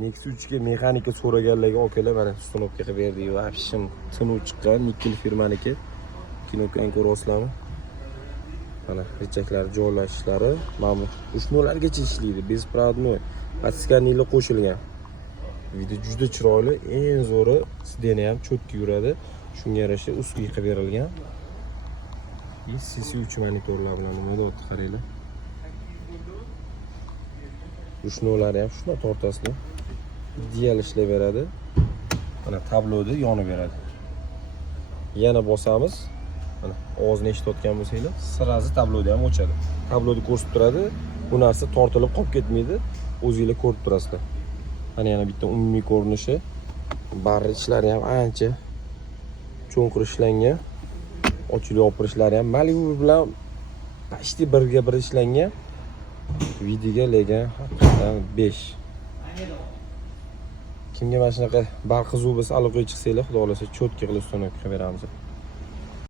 Nexus 3 ga mexanika so'raganlarga okalar mana uстановка qilib berdik. Vapshim tinu chiqqan Nikkel firmaniki. Kinokdan ko'rasizlarmi? Mana richaklar joylashishlari mana bu ushnolargacha ishlaydi. Bezpravdnoy patskaniylar qo'shilgan. Video juda chiroyli, eng zo'ri sideni ham cho'tki yuradi. Shunga yarasha ustki qilib berilgan. CC3 monitorlar bilan nima deyapti qaranglar. Ushnolari ham shuna tortasida ideal ishlayveradi. Mana tablodi yonib beradi. Yana bosamiz. Mana ovozni eshitayotgan bo'lsanglar, sirazi tablodi ham o'chadi. Tablodi ko'rsatib turadi. Bu narsa tortilib qolib ketmaydi. O'zingizlar ko'rib turasizlar. Mana yana bitta umumiy ko'rinishi. Barri ishlari ham ancha cho'nqir ishlangan. Ochilib yopirishlari ham Malibu bilan почти birga bir ishlangan. Videoga legan haqiqatan 5. Kimga mana shunaqa barqizuv biz aloqaga chiqsanglar, xudo xolasa cho'tki qilib ustanok qilib beramiz.